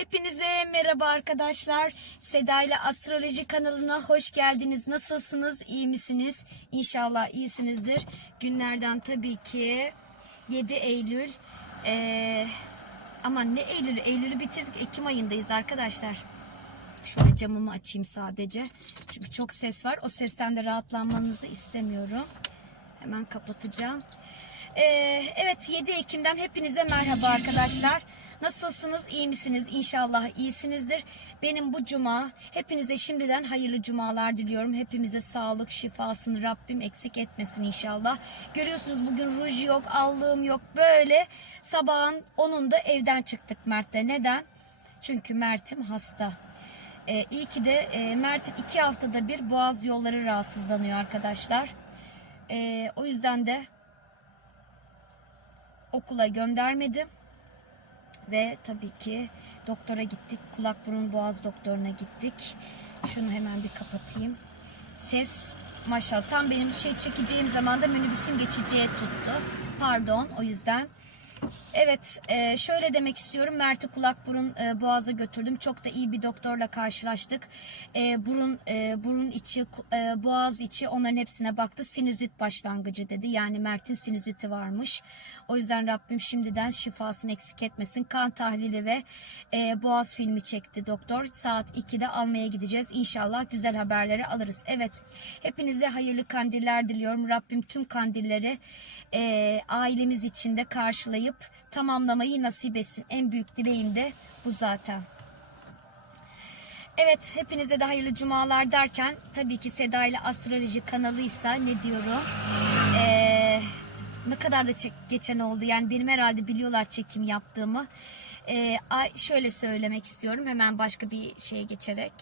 Hepinize merhaba arkadaşlar. Seda ile Astroloji kanalına hoş geldiniz. Nasılsınız? İyi misiniz? İnşallah iyisinizdir. Günlerden tabii ki 7 Eylül. Ee, aman ne Eylül? Eylül'ü bitirdik. Ekim ayındayız arkadaşlar. Şöyle camımı açayım sadece. Çünkü çok ses var. O sesten de rahatlanmanızı istemiyorum. Hemen kapatacağım. Ee, evet 7 Ekim'den hepinize merhaba arkadaşlar. Nasılsınız? İyi misiniz? İnşallah iyisinizdir. Benim bu cuma hepinize şimdiden hayırlı cumalar diliyorum. Hepimize sağlık, şifasını Rabbim eksik etmesin inşallah. Görüyorsunuz bugün ruj yok, allığım yok. Böyle sabahın 10'unda evden çıktık Mert'le. Neden? Çünkü Mert'im hasta. Ee, iyi ki de e, Mert'in iki haftada bir boğaz yolları rahatsızlanıyor arkadaşlar. Ee, o yüzden de okula göndermedim. Ve tabii ki doktora gittik. Kulak burun boğaz doktoruna gittik. Şunu hemen bir kapatayım. Ses maşallah tam benim şey çekeceğim zamanda minibüsün geçeceği tuttu. Pardon o yüzden. Evet e, şöyle demek istiyorum. Mert'i kulak burun e, boğaza götürdüm. Çok da iyi bir doktorla karşılaştık. E, burun burun içi boğaz içi onların hepsine baktı. Sinüzit başlangıcı dedi. Yani Mert'in sinüziti varmış. O yüzden Rabbim şimdiden şifasını eksik etmesin. Kan tahlili ve boğaz filmi çekti doktor. Saat 2'de almaya gideceğiz. İnşallah güzel haberleri alırız. Evet hepinize hayırlı kandiller diliyorum. Rabbim tüm kandilleri ailemiz içinde karşılayıp tamamlamayı nasip etsin. En büyük dileğim de bu zaten. Evet hepinize de hayırlı cumalar derken tabii ki Seda ile Astroloji kanalıysa ne diyorum? Ee, ne kadar da çek, geçen oldu yani benim herhalde biliyorlar çekim yaptığımı. Ee, şöyle söylemek istiyorum hemen başka bir şeye geçerek.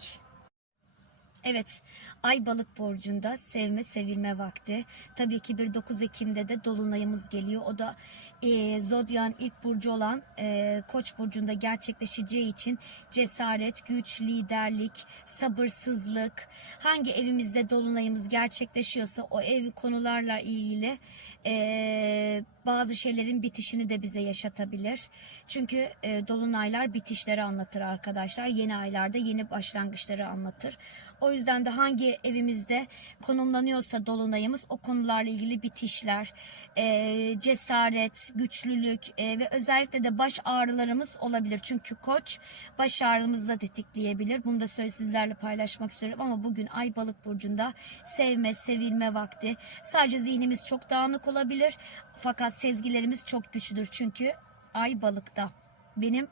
Evet, Ay Balık burcunda sevme sevilme vakti. Tabii ki bir 9 Ekim'de de dolunayımız geliyor. O da e, Zodyak'ın ilk burcu olan e, Koç burcunda gerçekleşeceği için cesaret, güç, liderlik, sabırsızlık, hangi evimizde dolunayımız gerçekleşiyorsa o ev konularla ilgili e, bazı şeylerin bitişini de bize yaşatabilir. Çünkü e, dolunaylar bitişleri anlatır arkadaşlar. Yeni aylarda yeni başlangıçları anlatır. O yüzden de hangi evimizde konumlanıyorsa dolunayımız o konularla ilgili bitişler, e, cesaret, güçlülük e, ve özellikle de baş ağrılarımız olabilir. Çünkü koç baş ağrımızı da tetikleyebilir. Bunu da söyle sizlerle paylaşmak istiyorum ama bugün Ay Balık burcunda sevme, sevilme vakti. Sadece zihnimiz çok dağınık olabilir fakat sezgilerimiz çok güçlüdür. Çünkü Ay Balık'ta. Benim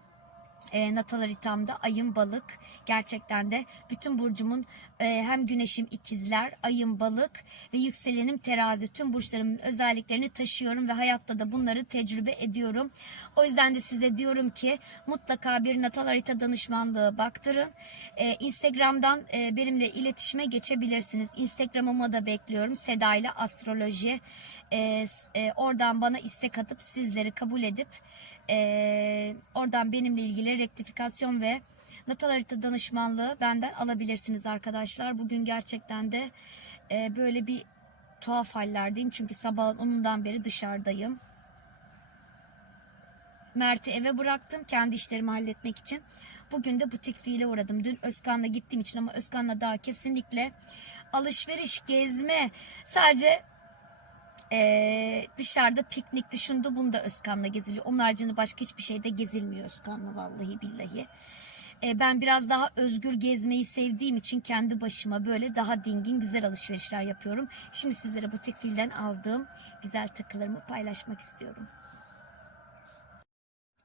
e, natal haritamda ayım balık. Gerçekten de bütün burcumun e, hem güneşim ikizler, ayım balık ve yükselenim terazi. Tüm burçlarımın özelliklerini taşıyorum ve hayatta da bunları tecrübe ediyorum. O yüzden de size diyorum ki mutlaka bir natal harita danışmanlığı baktırın. E, Instagram'dan e, benimle iletişime geçebilirsiniz. Instagram'ıma da bekliyorum. Seda ile astroloji. E, e, oradan bana istek atıp sizleri kabul edip ee, oradan benimle ilgili rektifikasyon ve natal harita danışmanlığı benden alabilirsiniz arkadaşlar. Bugün gerçekten de e, böyle bir tuhaf hallerdeyim. Çünkü sabahın 10'undan beri dışarıdayım. Mert'i eve bıraktım kendi işlerimi halletmek için. Bugün de butik fiile uğradım. Dün Özkan'la gittiğim için ama Özkan'la daha kesinlikle alışveriş, gezme, sadece ee, dışarıda piknikti şunda bunda Özkan'la geziliyor. Onun haricinde başka hiçbir şeyde gezilmiyor Özkan'la vallahi billahi. Ee, ben biraz daha özgür gezmeyi sevdiğim için kendi başıma böyle daha dingin güzel alışverişler yapıyorum. Şimdi sizlere butik filden aldığım güzel takılarımı paylaşmak istiyorum.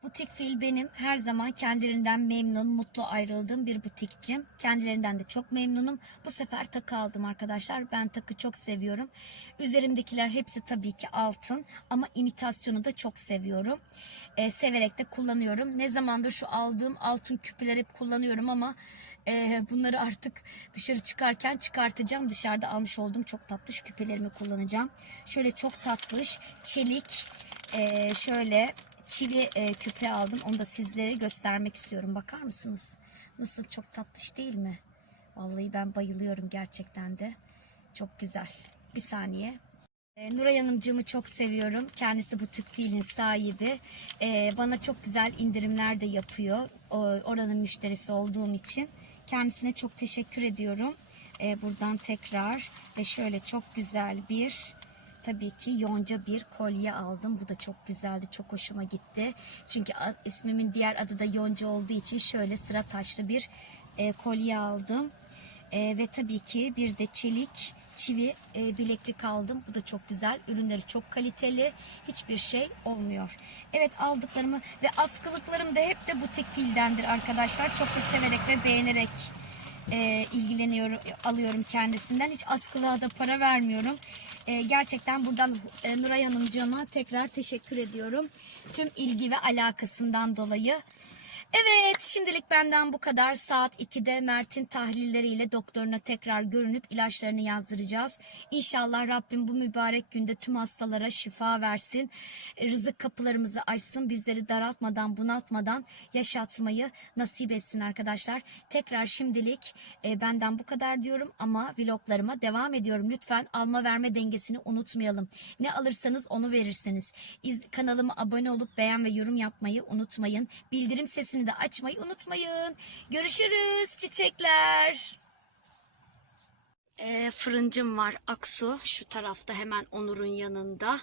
Butik Fil benim her zaman kendilerinden memnun, mutlu ayrıldığım bir butikçim. Kendilerinden de çok memnunum. Bu sefer takı aldım arkadaşlar. Ben takı çok seviyorum. Üzerimdekiler hepsi tabii ki altın ama imitasyonu da çok seviyorum. Ee, severek de kullanıyorum. Ne zamandır şu aldığım altın küpeleri hep kullanıyorum ama e, bunları artık dışarı çıkarken çıkartacağım. Dışarıda almış olduğum çok tatlış küpelerimi kullanacağım. Şöyle çok tatlış çelik e, şöyle çivi e, küpe aldım. Onu da sizlere göstermek istiyorum. Bakar mısınız? Nasıl çok tatlış değil mi? Vallahi ben bayılıyorum gerçekten de. Çok güzel. Bir saniye. E, Nuray Hanımcığımı çok seviyorum. Kendisi butik fiilin sahibi. E, bana çok güzel indirimler de yapıyor. O, oranın müşterisi olduğum için. Kendisine çok teşekkür ediyorum. E, buradan tekrar ve şöyle çok güzel bir tabii ki yonca bir kolye aldım. Bu da çok güzeldi. Çok hoşuma gitti. Çünkü ismimin diğer adı da yonca olduğu için şöyle sıra taşlı bir e, kolye aldım. E, ve tabii ki bir de çelik çivi e, bileklik aldım. Bu da çok güzel. Ürünleri çok kaliteli. Hiçbir şey olmuyor. Evet aldıklarımı ve askılıklarım da hep de butik fildendir arkadaşlar. Çok da severek ve beğenerek e, ilgileniyorum, alıyorum kendisinden. Hiç askılığa da para vermiyorum. E, gerçekten buradan e, Nuray Hanımcığıma tekrar teşekkür ediyorum. Tüm ilgi ve alakasından dolayı. Evet şimdilik benden bu kadar. Saat 2'de Mert'in tahlilleriyle doktoruna tekrar görünüp ilaçlarını yazdıracağız. İnşallah Rabbim bu mübarek günde tüm hastalara şifa versin. Rızık kapılarımızı açsın. Bizleri daraltmadan, bunaltmadan yaşatmayı nasip etsin arkadaşlar. Tekrar şimdilik e, benden bu kadar diyorum ama vloglarıma devam ediyorum. Lütfen alma verme dengesini unutmayalım. Ne alırsanız onu verirsiniz. İz, kanalıma abone olup beğen ve yorum yapmayı unutmayın. Bildirim sesini de açmayı unutmayın. Görüşürüz çiçekler. E, fırıncım var Aksu şu tarafta hemen Onur'un yanında.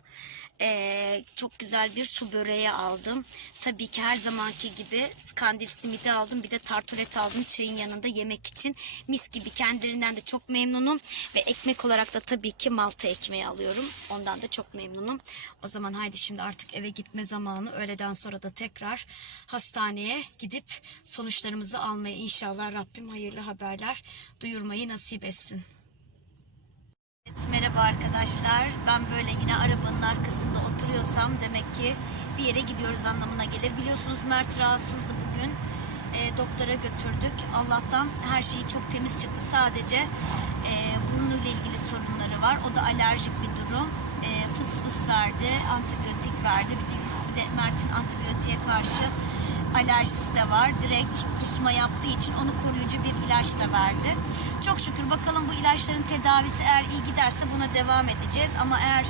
E, çok güzel bir su böreği aldım. Tabii ki her zamanki gibi skandil simidi aldım bir de tartulet aldım çayın yanında yemek için. Mis gibi kendilerinden de çok memnunum ve ekmek olarak da tabii ki malta ekmeği alıyorum. Ondan da çok memnunum. O zaman haydi şimdi artık eve gitme zamanı. Öğleden sonra da tekrar hastaneye gidip sonuçlarımızı almaya inşallah Rabbim hayırlı haberler duyurmayı nasip etsin. Merhaba arkadaşlar. Ben böyle yine arabanın arkasında oturuyorsam demek ki bir yere gidiyoruz anlamına gelir. Biliyorsunuz Mert rahatsızdı bugün. E, doktora götürdük. Allah'tan her şey çok temiz çıktı. Sadece e, burnuyla ilgili sorunları var. O da alerjik bir durum. E, fıs fıs verdi, antibiyotik verdi. Bir de, de Mert'in antibiyotiğe karşı alerjisi de var. Direkt kusma yaptığı için onu koruyucu bir ilaç da verdi. Çok şükür bakalım bu ilaçların tedavisi eğer iyi giderse buna devam edeceğiz. Ama eğer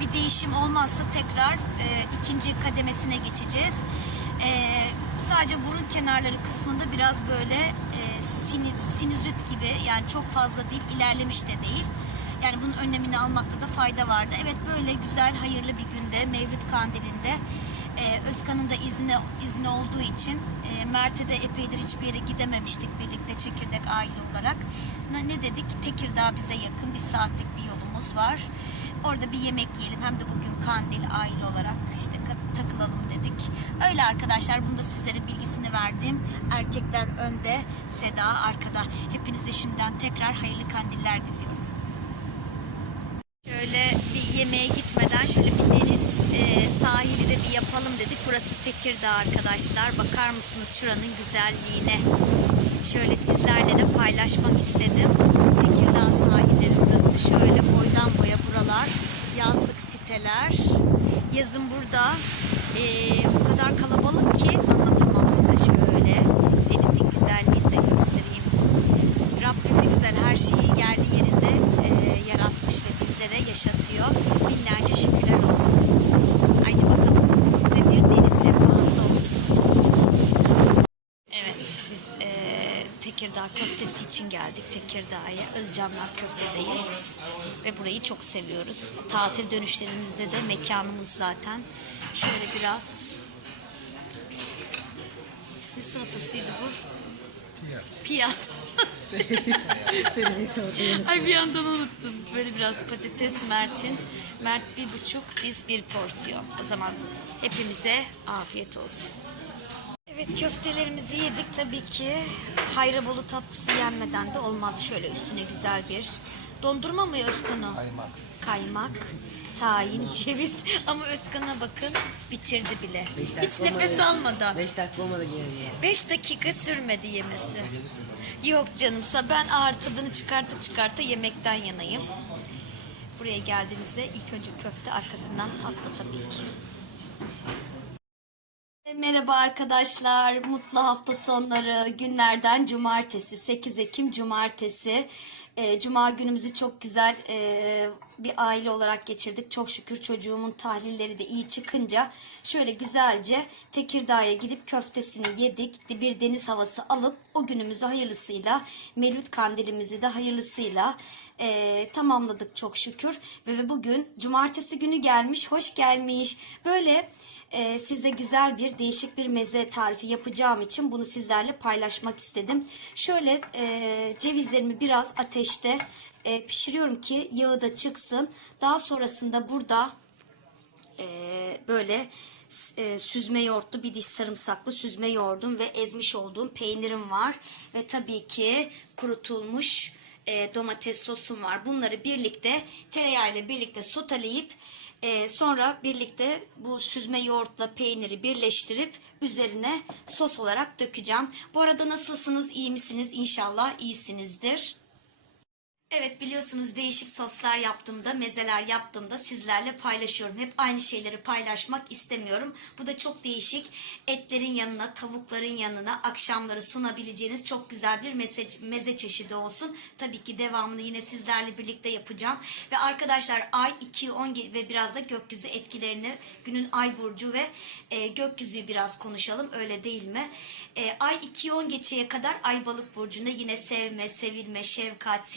bir değişim olmazsa tekrar e, ikinci kademesine geçeceğiz. E, sadece burun kenarları kısmında biraz böyle e, siniz, sinüzit gibi yani çok fazla değil ilerlemiş de değil. Yani bunun önlemini almakta da fayda vardı. Evet böyle güzel hayırlı bir günde Mevlüt Kandili'nde ee, Özkan'ın da izni, izni olduğu için e, Mert'e de epeydir hiçbir yere gidememiştik birlikte çekirdek aile olarak. Ne, ne dedik? Tekirdağ bize yakın bir saatlik bir yolumuz var. Orada bir yemek yiyelim hem de bugün kandil aile olarak işte takılalım dedik. Öyle arkadaşlar bunu da sizlere bilgisini verdim. Erkekler önde, Seda arkada. Hepinize şimdiden tekrar hayırlı kandiller diliyorum. Şöyle yemeğe gitmeden şöyle bir deniz e, sahili de bir yapalım dedik. Burası Tekirdağ arkadaşlar. Bakar mısınız şuranın güzelliğine? Şöyle sizlerle de paylaşmak istedim. Tekirdağ sahilleri burası. Şöyle boydan boya buralar. Yazlık siteler. Yazın burada e, o kadar kalabalık ki anlatamam size şöyle. Denizin güzelliğini de göstereyim. Rabbim ne güzel her şeyi yerli yerinde e, yaratmış ve bizlere yaşatıyor. Binlerce şükürler olsun. Haydi bakalım size bir deniz sefası olsun. Evet biz e, Tekirdağ köftesi için geldik Tekirdağ'a. Özcanlar köftedeyiz ve burayı çok seviyoruz. Tatil dönüşlerimizde de mekanımız zaten. Şöyle biraz ne salatasıydı bu? Piyaz. Sorduğunu. Ay bir yandan unuttum. Böyle biraz patates Mert'in. Mert bir buçuk, biz bir porsiyon. O zaman hepimize afiyet olsun. Evet köftelerimizi yedik tabii ki. Hayrabolu tatlısı yenmeden de olmaz. Şöyle üstüne güzel bir dondurma mı Özkan'ı? Kaymak. Kaymak, tahin, ceviz ama Özkan'a bakın bitirdi bile. Beş Hiç dakika nefes olmadı. almadan. 5 dakika olmadı geri. 5 dakika sürmedi yemesi. Yok canımsa ben ağır tadını çıkarta çıkarta yemekten yanayım. Buraya geldiğimizde ilk önce köfte arkasından tatlı tabii ki. Merhaba arkadaşlar. Mutlu hafta sonları günlerden cumartesi 8 Ekim cumartesi. E, Cuma günümüzü çok güzel e, bir aile olarak geçirdik. Çok şükür çocuğumun tahlilleri de iyi çıkınca şöyle güzelce Tekirdağ'a gidip köftesini yedik. Bir deniz havası alıp o günümüzü hayırlısıyla Mevlüt kandilimizi de hayırlısıyla e, tamamladık çok şükür. Ve, ve bugün cumartesi günü gelmiş, hoş gelmiş. Böyle e, size güzel bir değişik bir meze tarifi yapacağım için bunu sizlerle paylaşmak istedim. Şöyle e, cevizlerimi biraz ateşte e, pişiriyorum ki yağı da çıksın. Daha sonrasında burada e, böyle e, süzme yoğurtlu bir diş sarımsaklı süzme yoğurdum ve ezmiş olduğum peynirim var. Ve tabii ki kurutulmuş e, domates sosum var. Bunları birlikte tereyağıyla birlikte soteleyip e, sonra birlikte bu süzme yoğurtla peyniri birleştirip üzerine sos olarak dökeceğim. Bu arada nasılsınız? İyi misiniz? İnşallah iyisinizdir. Evet biliyorsunuz değişik soslar yaptığımda, mezeler yaptığımda sizlerle paylaşıyorum. Hep aynı şeyleri paylaşmak istemiyorum. Bu da çok değişik. Etlerin yanına, tavukların yanına akşamları sunabileceğiniz çok güzel bir meze, meze çeşidi olsun. Tabii ki devamını yine sizlerle birlikte yapacağım. Ve arkadaşlar ay 2, 10 ge- ve biraz da gökyüzü etkilerini, günün ay burcu ve e, gökyüzüyü biraz konuşalım. Öyle değil mi? E, ay 2'yi 10 geçeye kadar ay balık burcunda yine sevme, sevilme, şefkat,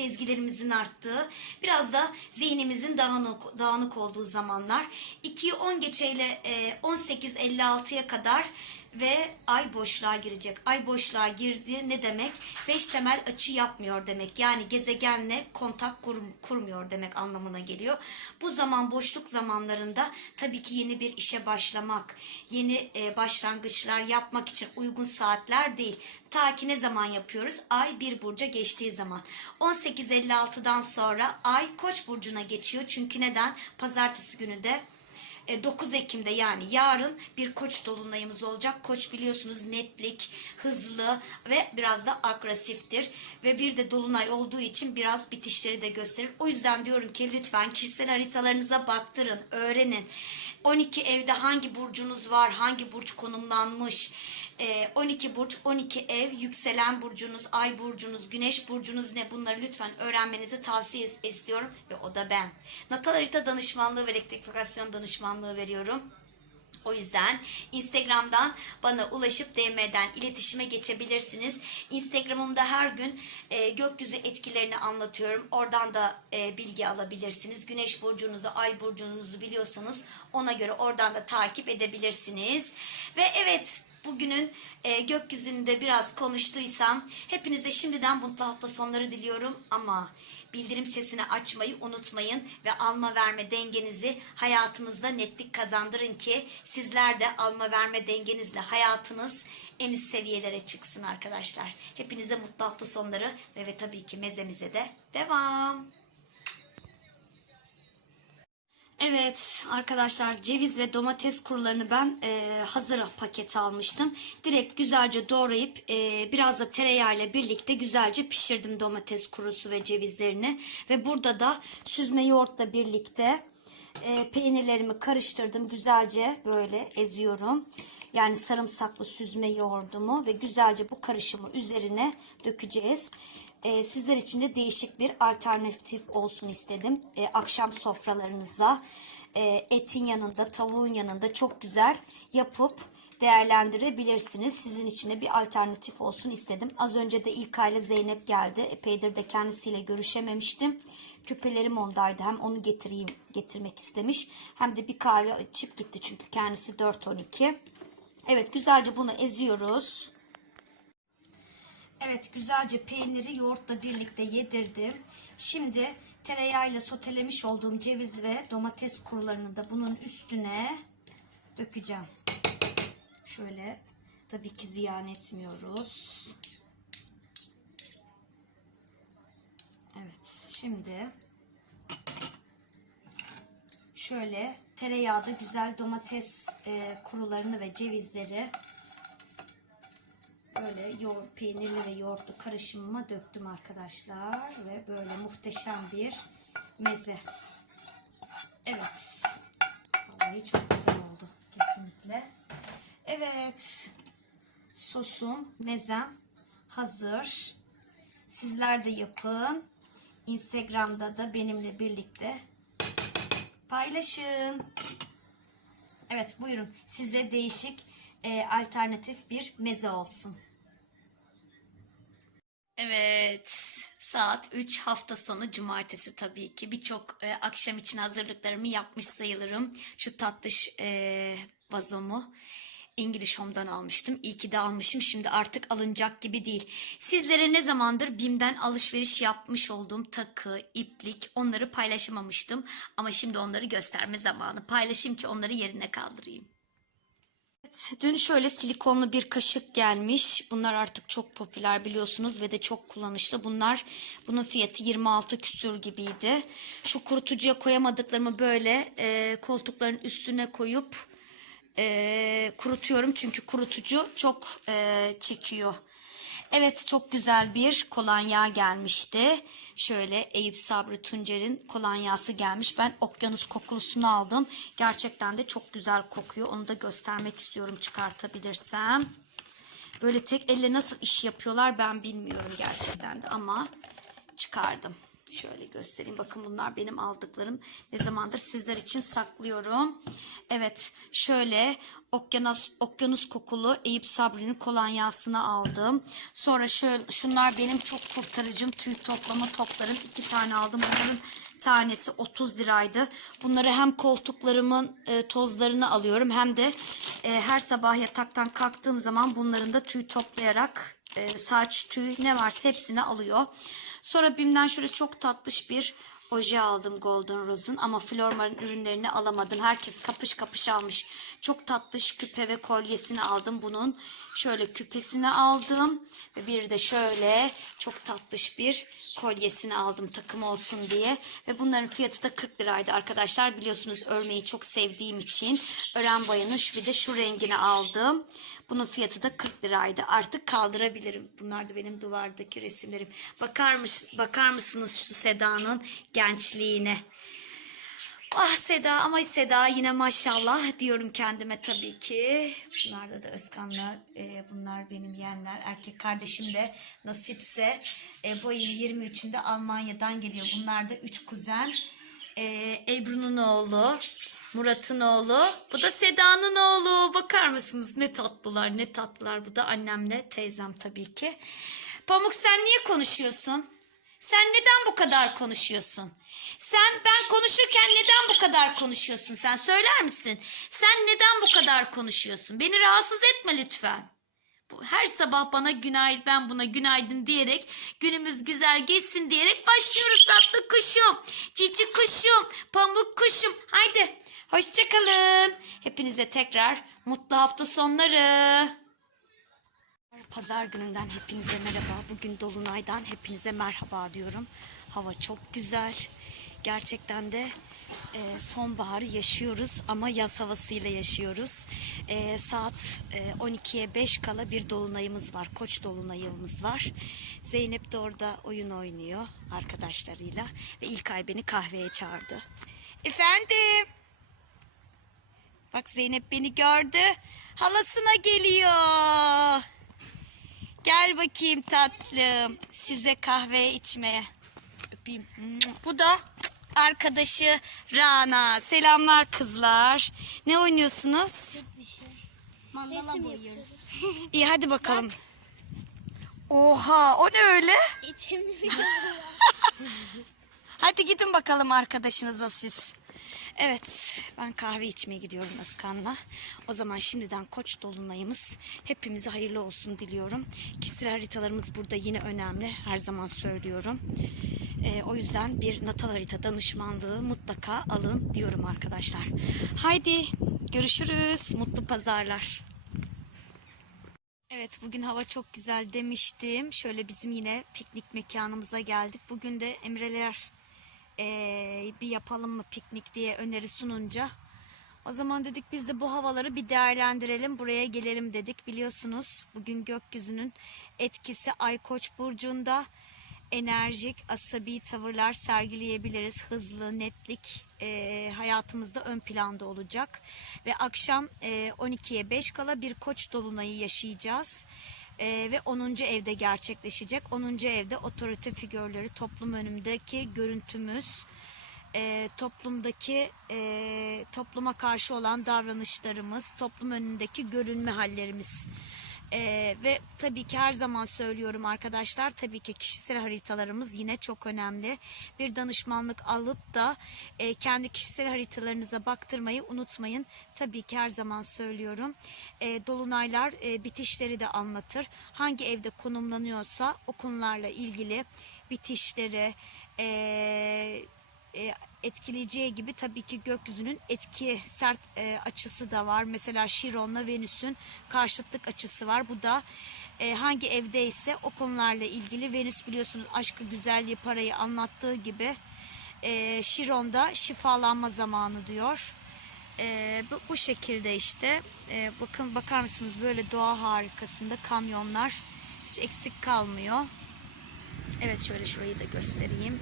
sezgilerimizin arttığı, biraz da zihnimizin dağınık, dağınık olduğu zamanlar. 2'yi 10 geçeyle e, 18.56'ya kadar ve ay boşluğa girecek. Ay boşluğa girdi ne demek? Beş temel açı yapmıyor demek. Yani gezegenle kontak kur, kurmuyor demek anlamına geliyor. Bu zaman boşluk zamanlarında tabii ki yeni bir işe başlamak, yeni e, başlangıçlar yapmak için uygun saatler değil. Ta ki ne zaman yapıyoruz? Ay bir burca geçtiği zaman. 18.56'dan sonra ay koç burcuna geçiyor. Çünkü neden? Pazartesi günü de 9 Ekim'de yani yarın bir koç dolunayımız olacak. Koç biliyorsunuz netlik, hızlı ve biraz da agresiftir. Ve bir de dolunay olduğu için biraz bitişleri de gösterir. O yüzden diyorum ki lütfen kişisel haritalarınıza baktırın, öğrenin. 12 evde hangi burcunuz var, hangi burç konumlanmış, 12 burç, 12 ev, yükselen burcunuz, ay burcunuz, güneş burcunuz ne bunları lütfen öğrenmenizi tavsiye istiyorum ve o da ben. Natal harita danışmanlığı ve rektifikasyon danışmanlığı veriyorum. O yüzden Instagram'dan bana ulaşıp DM'den iletişime geçebilirsiniz. Instagram'ımda her gün e, gökyüzü etkilerini anlatıyorum. Oradan da e, bilgi alabilirsiniz. Güneş burcunuzu, ay burcunuzu biliyorsanız ona göre oradan da takip edebilirsiniz. Ve evet bugünün e, gökyüzünde biraz konuştuysam hepinize şimdiden mutlu hafta sonları diliyorum ama bildirim sesini açmayı unutmayın ve alma verme dengenizi hayatınızda netlik kazandırın ki sizler de alma verme dengenizle hayatınız en üst seviyelere çıksın arkadaşlar. Hepinize mutlu hafta sonları ve, ve tabii ki mezemize de devam. Evet arkadaşlar ceviz ve domates kurularını ben e, hazır paket almıştım. Direkt güzelce doğrayıp e, biraz da tereyağıyla birlikte güzelce pişirdim domates kurusu ve cevizlerini. Ve burada da süzme yoğurtla birlikte e, peynirlerimi karıştırdım. Güzelce böyle eziyorum. Yani sarımsaklı süzme yoğurdumu ve güzelce bu karışımı üzerine dökeceğiz. Ee, sizler için de değişik bir alternatif olsun istedim. Ee, akşam sofralarınıza e, etin yanında, tavuğun yanında çok güzel yapıp değerlendirebilirsiniz. Sizin için de bir alternatif olsun istedim. Az önce de İlk ile Zeynep geldi. Epeydir de kendisiyle görüşememiştim. Küpelerim ondaydı. Hem onu getireyim, getirmek istemiş. Hem de bir kahve içip gitti çünkü kendisi 4.12. Evet güzelce bunu eziyoruz. Evet güzelce peyniri yoğurtla birlikte yedirdim. Şimdi tereyağıyla sotelemiş olduğum ceviz ve domates kurularını da bunun üstüne dökeceğim. Şöyle tabii ki ziyan etmiyoruz. Evet şimdi şöyle tereyağda güzel domates e, kurularını ve cevizleri böyle yoğurt, peynirli ve yoğurtlu karışımıma döktüm arkadaşlar. Ve böyle muhteşem bir meze. Evet. Vallahi çok güzel oldu. Kesinlikle. Evet. Sosum, mezem hazır. Sizler de yapın. Instagram'da da benimle birlikte paylaşın. Evet buyurun size değişik e, alternatif bir meze olsun. Evet saat 3 hafta sonu cumartesi tabii ki birçok e, akşam için hazırlıklarımı yapmış sayılırım. Şu tatlış e, vazomu İngiliz Home'dan almıştım. İyi ki de almışım. Şimdi artık alınacak gibi değil. Sizlere ne zamandır BİM'den alışveriş yapmış olduğum takı, iplik onları paylaşamamıştım. Ama şimdi onları gösterme zamanı. Paylaşayım ki onları yerine kaldırayım. Evet, dün şöyle silikonlu bir kaşık gelmiş. Bunlar artık çok popüler biliyorsunuz ve de çok kullanışlı. Bunlar bunun fiyatı 26 küsür gibiydi. Şu kurutucuya koyamadıklarımı böyle e, koltukların üstüne koyup e, kurutuyorum. Çünkü kurutucu çok e, çekiyor. Evet çok güzel bir kolonya gelmişti. Şöyle Eyüp Sabri Tuncer'in kolonyası gelmiş. Ben okyanus kokulusunu aldım. Gerçekten de çok güzel kokuyor. Onu da göstermek istiyorum çıkartabilirsem. Böyle tek elle nasıl iş yapıyorlar ben bilmiyorum gerçekten de ama çıkardım. Şöyle göstereyim. Bakın bunlar benim aldıklarım. Ne zamandır sizler için saklıyorum. Evet şöyle okyanus, okyanus kokulu Eyüp Sabri'nin kolonyasını aldım. Sonra şöyle şunlar benim çok kurtarıcım. Tüy toplama toplarım. iki tane aldım. Bunların tanesi 30 liraydı. Bunları hem koltuklarımın e, tozlarını alıyorum hem de e, her sabah yataktan kalktığım zaman bunların da tüy toplayarak e, saç, tüy ne varsa hepsini alıyor. Sonra BİM'den şöyle çok tatlış bir oje aldım Golden Rose'un ama Flormar'ın ürünlerini alamadım. Herkes kapış kapış almış. Çok tatlış küpe ve kolyesini aldım bunun. Şöyle küpesini aldım ve bir de şöyle çok tatlış bir kolyesini aldım takım olsun diye. Ve bunların fiyatı da 40 liraydı arkadaşlar. Biliyorsunuz örmeyi çok sevdiğim için ören boyanın şu bir de şu rengini aldım. Bunun fiyatı da 40 liraydı. Artık kaldırabilirim. Bunlar da benim duvardaki resimlerim. Bakar, mıs bakar mısınız şu Seda'nın gençliğine? Ah Seda ama Seda yine maşallah diyorum kendime tabii ki. Bunlarda da Özkan'la e, bunlar benim yeğenler. Erkek kardeşim de nasipse e, bu ayın 23'ünde Almanya'dan geliyor. Bunlar da üç kuzen. E, Ebru'nun oğlu, Murat'ın oğlu. Bu da Seda'nın oğlu. Bakar mısınız ne tatlılar ne tatlılar. Bu da annemle teyzem tabii ki. Pamuk sen niye konuşuyorsun? Sen neden bu kadar konuşuyorsun? Sen ben konuşurken neden bu kadar konuşuyorsun? Sen söyler misin? Sen neden bu kadar konuşuyorsun? Beni rahatsız etme lütfen. Bu, her sabah bana günaydın ben buna günaydın diyerek günümüz güzel geçsin diyerek başlıyoruz tatlı kuşum. Cici kuşum, pamuk kuşum. Haydi hoşçakalın. Hepinize tekrar mutlu hafta sonları. Pazar gününden hepinize merhaba. Bugün Dolunay'dan hepinize merhaba diyorum. Hava çok güzel. Gerçekten de e, sonbaharı yaşıyoruz ama yaz havasıyla yaşıyoruz. E, saat e, 12'ye 5 kala bir dolunayımız var. Koç dolunayımız var. Zeynep de orada oyun oynuyor arkadaşlarıyla ve İlkay beni kahveye çağırdı. Efendim? Bak Zeynep beni gördü. Halasına geliyor. Gel bakayım tatlım. Size kahve içmeye. Öpeyim. Bu da arkadaşı Rana. Selamlar kızlar. Ne oynuyorsunuz? bir şey. Mandala boyuyoruz. İyi hadi bakalım. Oha o ne öyle? İçimde bir Hadi gidin bakalım arkadaşınıza siz. Evet ben kahve içmeye gidiyorum Özkan'la. O zaman şimdiden koç dolunayımız hepimize hayırlı olsun diliyorum. Kişisel haritalarımız burada yine önemli. Her zaman söylüyorum. Ee, o yüzden bir natal harita danışmanlığı mutlaka alın diyorum arkadaşlar. Haydi görüşürüz. Mutlu pazarlar. Evet bugün hava çok güzel demiştim. Şöyle bizim yine piknik mekanımıza geldik. Bugün de Emreler eee, bir yapalım mı piknik diye öneri sununca o zaman dedik biz de bu havaları bir değerlendirelim buraya gelelim dedik. Biliyorsunuz bugün gökyüzünün etkisi Ay Koç burcunda enerjik, asabi tavırlar sergileyebiliriz. Hızlı, netlik eee, hayatımızda ön planda olacak. Ve akşam eee, 12'ye 5 kala bir koç dolunayı yaşayacağız. Ee, ve 10. evde gerçekleşecek. 10. evde otorite figürleri, toplum önündeki görüntümüz, e, toplumdaki e, topluma karşı olan davranışlarımız, toplum önündeki görünme hallerimiz. E, ve tabii ki her zaman söylüyorum arkadaşlar, tabii ki kişisel haritalarımız yine çok önemli. Bir danışmanlık alıp da e, kendi kişisel haritalarınıza baktırmayı unutmayın. Tabii ki her zaman söylüyorum. E, dolunaylar e, bitişleri de anlatır. Hangi evde konumlanıyorsa o konularla ilgili bitişleri, e, e, etkileyeceği gibi tabii ki gökyüzünün etki sert e, açısı da var. Mesela Şiron'la Venüs'ün karşıtlık açısı var. Bu da e, hangi evdeyse o konularla ilgili Venüs biliyorsunuz aşkı, güzelliği, parayı anlattığı gibi e, Şiron'da şifalanma zamanı diyor. E, bu, bu şekilde işte e, bakın bakar mısınız böyle doğa harikasında kamyonlar hiç eksik kalmıyor. Evet şöyle şurayı da göstereyim.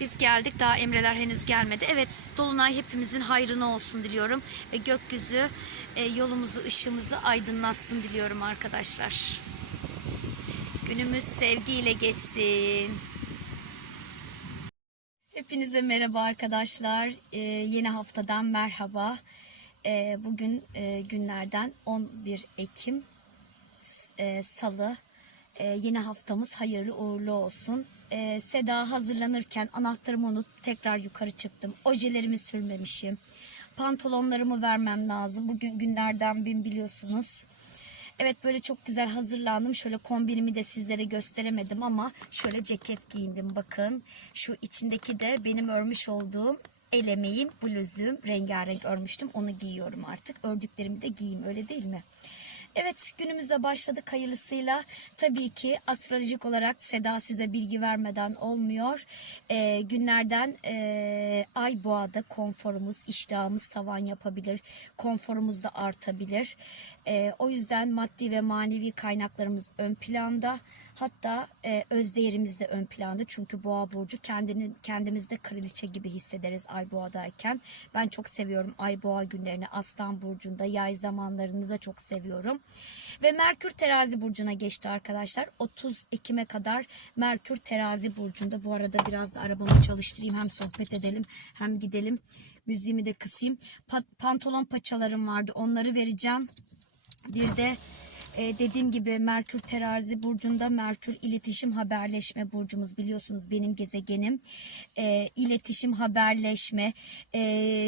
Biz geldik daha emreler henüz gelmedi. Evet Dolunay hepimizin hayrına olsun diliyorum. Ve gökyüzü e, yolumuzu ışığımızı aydınlatsın diliyorum arkadaşlar. Günümüz sevgiyle geçsin. Hepinize merhaba arkadaşlar. Ee, yeni haftadan merhaba. Ee, bugün e, günlerden 11 Ekim e, Salı. E, yeni haftamız hayırlı uğurlu olsun. E, Seda hazırlanırken anahtarımı unutup tekrar yukarı çıktım. Ojelerimi sürmemişim. Pantolonlarımı vermem lazım. Bugün günlerden bin biliyorsunuz. Evet böyle çok güzel hazırlandım. Şöyle kombinimi de sizlere gösteremedim ama şöyle ceket giyindim bakın. Şu içindeki de benim örmüş olduğum el emeğim, bluzum rengarenk örmüştüm. Onu giyiyorum artık. Ördüklerimi de giyeyim öyle değil mi? Evet günümüze başladık hayırlısıyla. Tabii ki astrolojik olarak Seda size bilgi vermeden olmuyor. Ee, günlerden e, ay boğada konforumuz, iştahımız tavan yapabilir. Konforumuz da artabilir. Ee, o yüzden maddi ve manevi kaynaklarımız ön planda. Hatta e, özdeğerimiz de ön planda. Çünkü boğa burcu kendini kendimizde kraliçe gibi hissederiz ay boğadayken. Ben çok seviyorum ay boğa günlerini. Aslan burcunda yay zamanlarını da çok seviyorum. Ve Merkür terazi burcuna geçti arkadaşlar. 30 Ekim'e kadar Merkür terazi burcunda. Bu arada biraz da arabamı çalıştırayım. Hem sohbet edelim hem gidelim. Müziğimi de kısayım. Pa- pantolon paçalarım vardı. Onları vereceğim. Bir de e, dediğim gibi Merkür terazi burcunda Merkür iletişim haberleşme burcumuz biliyorsunuz benim gezegenim. E, iletişim haberleşme e,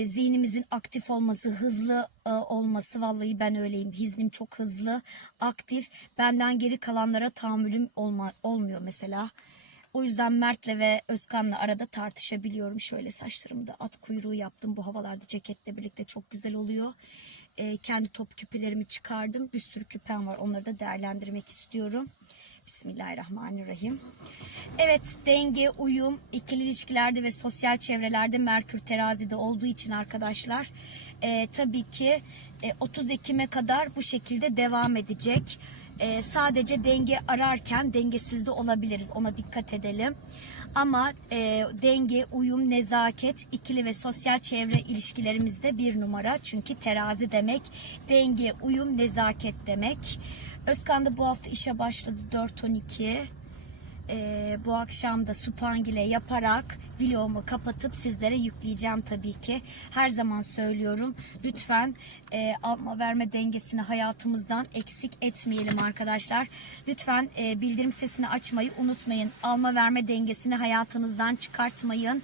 zihnimizin aktif olması hızlı e, olması vallahi ben öyleyim. Hiznim çok hızlı aktif benden geri kalanlara tahammülüm olma, olmuyor mesela. O yüzden Mert'le ve Özkan'la arada tartışabiliyorum. Şöyle saçlarımı da at kuyruğu yaptım. Bu havalarda ceketle birlikte çok güzel oluyor. Ee, kendi top küpelerimi çıkardım. Bir sürü küpem var. Onları da değerlendirmek istiyorum. Bismillahirrahmanirrahim. Evet denge, uyum, ikili ilişkilerde ve sosyal çevrelerde Merkür terazide olduğu için arkadaşlar e, tabii ki e, 30 Ekim'e kadar bu şekilde devam edecek. E, sadece denge ararken dengesizde olabiliriz. Ona dikkat edelim. Ama e, denge, uyum, nezaket, ikili ve sosyal çevre ilişkilerimizde bir numara. Çünkü terazi demek denge, uyum, nezaket demek. Özkan da bu hafta işe başladı 4-12. Ee, bu akşam da supangile yaparak vlogumu kapatıp sizlere yükleyeceğim tabii ki. Her zaman söylüyorum lütfen e, alma verme dengesini hayatımızdan eksik etmeyelim arkadaşlar. Lütfen e, bildirim sesini açmayı unutmayın. Alma verme dengesini hayatınızdan çıkartmayın.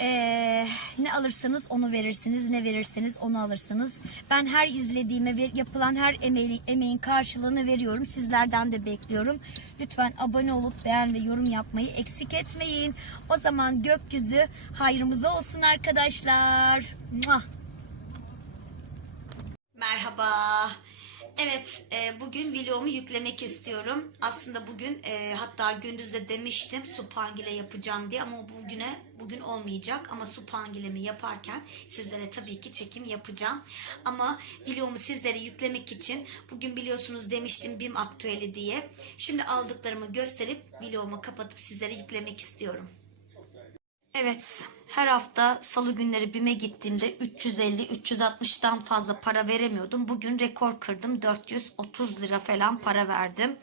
Ee, ne alırsanız onu verirsiniz, ne verirseniz onu alırsınız. Ben her izlediğime yapılan her emeği, emeğin karşılığını veriyorum. Sizlerden de bekliyorum. Lütfen abone olup beğen ve yorum yapmayı eksik etmeyin. O zaman gökyüzü hayrımıza olsun arkadaşlar. Muah. Merhaba. Evet, e, bugün vlogumu yüklemek istiyorum. Aslında bugün e, hatta gündüzde demiştim supangile yapacağım diye ama bugüne bugün olmayacak. Ama supangilemi yaparken sizlere tabii ki çekim yapacağım. Ama vlogumu sizlere yüklemek için bugün biliyorsunuz demiştim BİM aktüeli diye. Şimdi aldıklarımı gösterip vlogumu kapatıp sizlere yüklemek istiyorum. Evet, her hafta salı günleri BİM'e gittiğimde 350-360'tan fazla para veremiyordum. Bugün rekor kırdım. 430 lira falan para verdim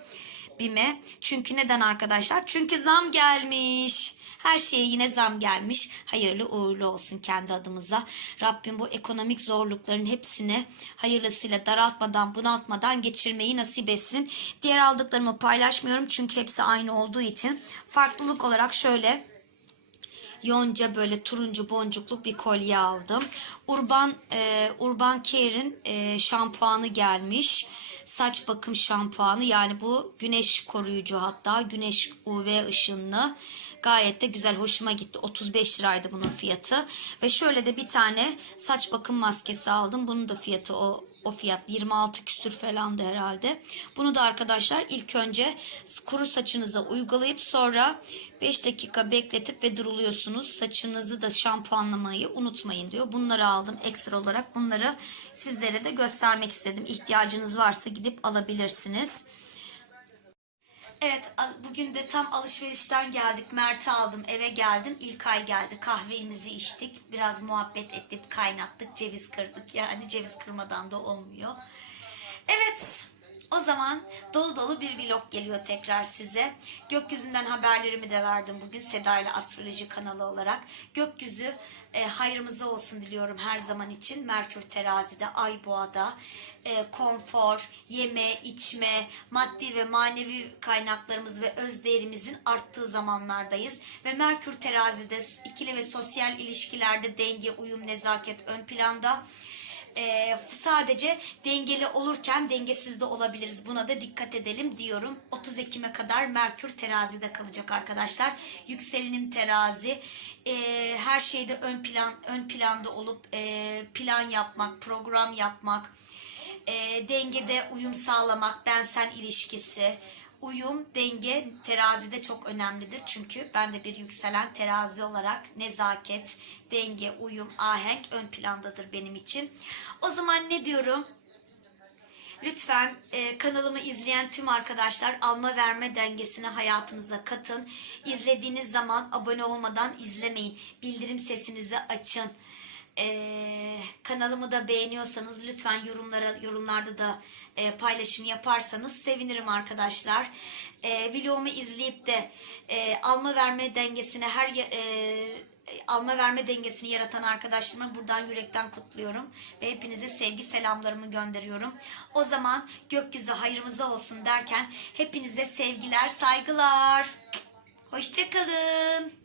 BİM'e. Çünkü neden arkadaşlar? Çünkü zam gelmiş. Her şeye yine zam gelmiş. Hayırlı uğurlu olsun kendi adımıza. Rabbim bu ekonomik zorlukların hepsini hayırlısıyla daraltmadan, bunaltmadan geçirmeyi nasip etsin. Diğer aldıklarımı paylaşmıyorum çünkü hepsi aynı olduğu için. Farklılık olarak şöyle yonca böyle turuncu boncukluk bir kolye aldım. Urban e, Urban Care'in e, şampuanı gelmiş. Saç bakım şampuanı yani bu güneş koruyucu hatta güneş UV ışınlı. Gayet de güzel hoşuma gitti. 35 liraydı bunun fiyatı. Ve şöyle de bir tane saç bakım maskesi aldım. Bunun da fiyatı o o fiyat 26 küsür falandı herhalde. Bunu da arkadaşlar ilk önce kuru saçınıza uygulayıp sonra 5 dakika bekletip ve duruluyorsunuz. Saçınızı da şampuanlamayı unutmayın diyor. Bunları aldım ekstra olarak. Bunları sizlere de göstermek istedim. İhtiyacınız varsa gidip alabilirsiniz. Evet bugün de tam alışverişten geldik. Mert'i aldım eve geldim. İlk ay geldi kahvemizi içtik. Biraz muhabbet ettik kaynattık ceviz kırdık. Yani ceviz kırmadan da olmuyor. Evet o zaman dolu dolu bir vlog geliyor tekrar size. Gökyüzünden haberlerimi de verdim bugün Seda ile Astroloji kanalı olarak. Gökyüzü e, hayrımıza olsun diliyorum her zaman için. Merkür terazide, ay boğada, e, konfor, yeme, içme, maddi ve manevi kaynaklarımız ve öz değerimizin arttığı zamanlardayız. Ve Merkür terazide ikili ve sosyal ilişkilerde denge, uyum, nezaket ön planda. Ee, sadece dengeli olurken dengesiz de olabiliriz. Buna da dikkat edelim diyorum. 30 Ekim'e kadar Merkür terazide kalacak arkadaşlar. Yükselenim terazi. Ee, her şeyde ön plan ön planda olup e, plan yapmak, program yapmak, e, dengede uyum sağlamak, ben sen ilişkisi, uyum, denge terazide çok önemlidir. Çünkü ben de bir yükselen terazi olarak nezaket, denge, uyum, ahenk ön plandadır benim için. O zaman ne diyorum? Lütfen e, kanalımı izleyen tüm arkadaşlar alma verme dengesini hayatınıza katın. İzlediğiniz zaman abone olmadan izlemeyin. Bildirim sesinizi açın. E, kanalımı da beğeniyorsanız lütfen yorumlara yorumlarda da e, paylaşım yaparsanız sevinirim arkadaşlar. E, vlogumu izleyip de e, alma verme dengesini her e, alma verme dengesini yaratan arkadaşlarıma buradan yürekten kutluyorum ve hepinize sevgi selamlarımı gönderiyorum. O zaman gökyüzü hayırımıza olsun derken hepinize sevgiler, saygılar. Hoşçakalın.